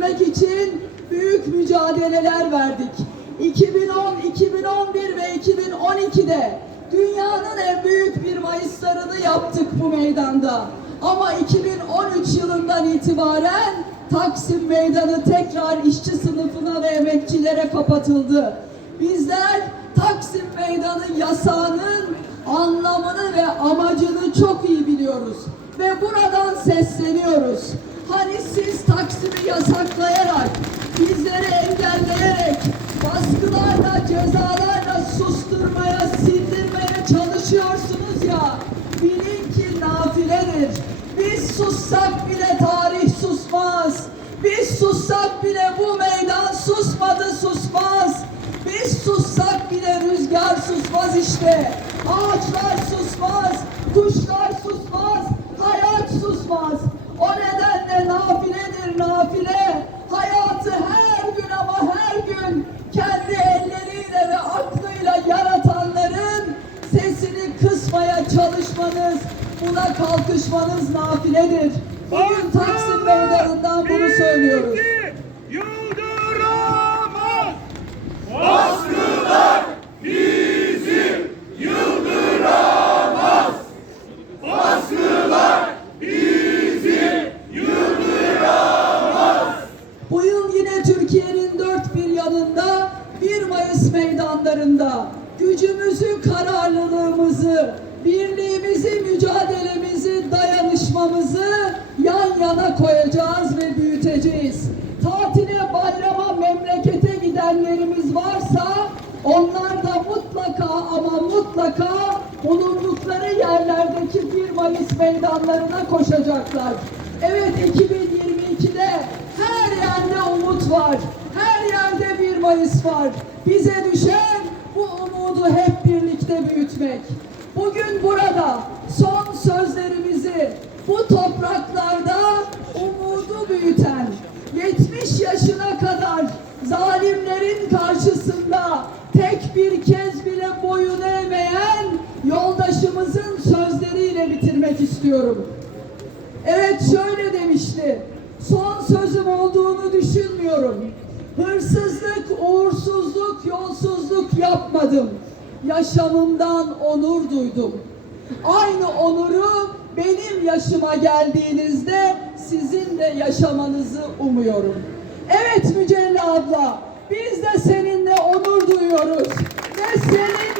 sürdürmek için büyük mücadeleler verdik. 2010, 2011 ve 2012'de dünyanın en büyük bir Mayıslarını yaptık bu meydanda. Ama 2013 yılından itibaren Taksim Meydanı tekrar işçi sınıfına ve emekçilere kapatıldı. Bizler Taksim Meydanı yasağının anlamını ve amacını çok iyi biliyoruz. Ve buradan sesleniyoruz. Taksim'i yasaklayarak, bizleri engelleyerek, baskılarla, cezalarla susturmaya, sildirmeye çalışıyorsunuz ya, bilin ki nafiledir. Biz sussak bile tarih susmaz. Biz sussak bile bu meydan susmadı susmaz. Biz sussak bile rüzgar susmaz işte. Ağaçlar susmaz, kuşlar susmaz, hayat susmaz. O nafiledir nafile. Hayatı her gün ama her gün kendi elleriyle ve aklıyla yaratanların sesini kısmaya çalışmanız, buna kalkışmanız nafiledir. Bugün Taksim Meydanı'ndan bunu söylüyoruz. Yanında 1 Mayıs meydanlarında gücümüzü, kararlılığımızı, birliğimizi, mücadelemizi, dayanışmamızı yan yana koyacağız ve büyüteceğiz. Tatile, bayrama, memlekete gidenlerimiz varsa onlar da mutlaka ama mutlaka bulundukları yerlerdeki 1 Mayıs meydanlarına koşacaklar. Evet 2022'de her yerde umut var. Her yerde 1 Mayıs var. Bize düşen bu umudu hep birlikte büyütmek. Bugün burada son sözlerimizi bu topraklarda umudu büyüten 70 yaşına kadar zalimlerin karşısında tek bir kez bile boyun eğmeyen yoldaşımızın sözleriyle bitirmek istiyorum. Evet şöyle demişti. Son sözüm olduğunu düşünmüyorum. Hırsızlık, uğursuzluk, yolsuzluk yapmadım. Yaşamımdan onur duydum. Aynı onuru benim yaşıma geldiğinizde sizin de yaşamanızı umuyorum. Evet Mücella abla, biz de seninle onur duyuyoruz. Ve senin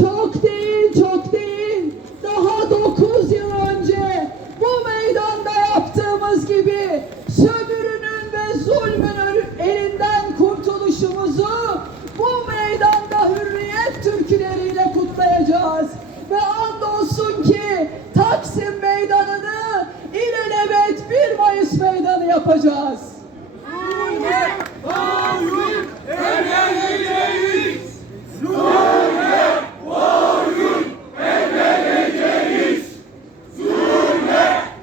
çok değil çok değil daha 9 yıl önce bu meydanda yaptığımız gibi sömürünün ve zulmün elinden kurtuluşumuzu bu meydanda hürriyet türküleriyle kutlayacağız. Ve andolsun ki Taksim Meydanı'nı ilelebet 1 Mayıs Meydanı yapacağız. Boyun eğmeyeceğiz. boyun eğmeyeceğiz.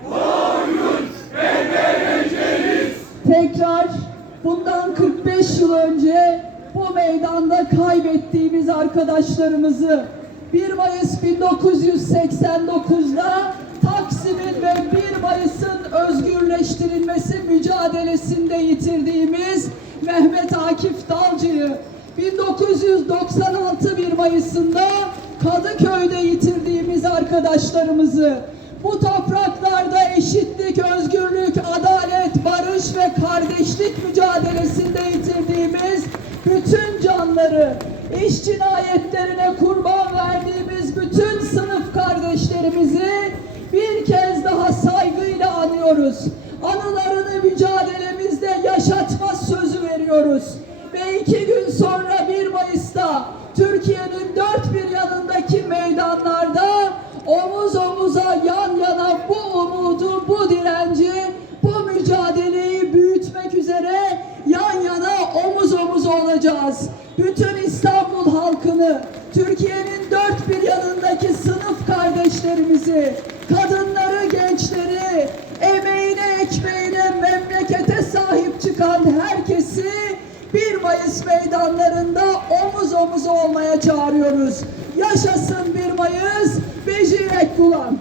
boyun eğmeyeceğiz. Tekrar bundan 45 yıl önce meydanda kaybettiğimiz arkadaşlarımızı 1 Mayıs 1989'da Taksim'in ve 1 Mayıs'ın özgürleştirilmesi mücadelesinde yitirdiğimiz Mehmet Akif Dalcı'yı 1996 1 Mayıs'ında Kadıköy'de yitirdiğimiz arkadaşlarımızı bu topraklarda eşitlik, özgürlük, adalet, barış ve kardeşlik canları, iş cinayetlerine kurban verdiğimiz bütün sınıf kardeşlerimizi bir kez daha saygıyla anıyoruz. Anılarını mücadelemizde yaşatma sözü veriyoruz. Ve iki gün sonra 1 Mayıs'ta Türkiye'nin dört bir yanındaki meydanlarda omuz omuza yan yana bu umudu, bu direnci, bu mücadeleyi büyütmek üzere yan yana omuz omuza olacağız. Bütün İstanbul halkını, Türkiye'nin dört bir yanındaki sınıf kardeşlerimizi, kadınları, gençleri, emeğine, ekmeğine, memlekete sahip çıkan herkesi 1 Mayıs meydanlarında omuz omuza olmaya çağırıyoruz. Yaşasın 1 Mayıs, Beci Ekbulan.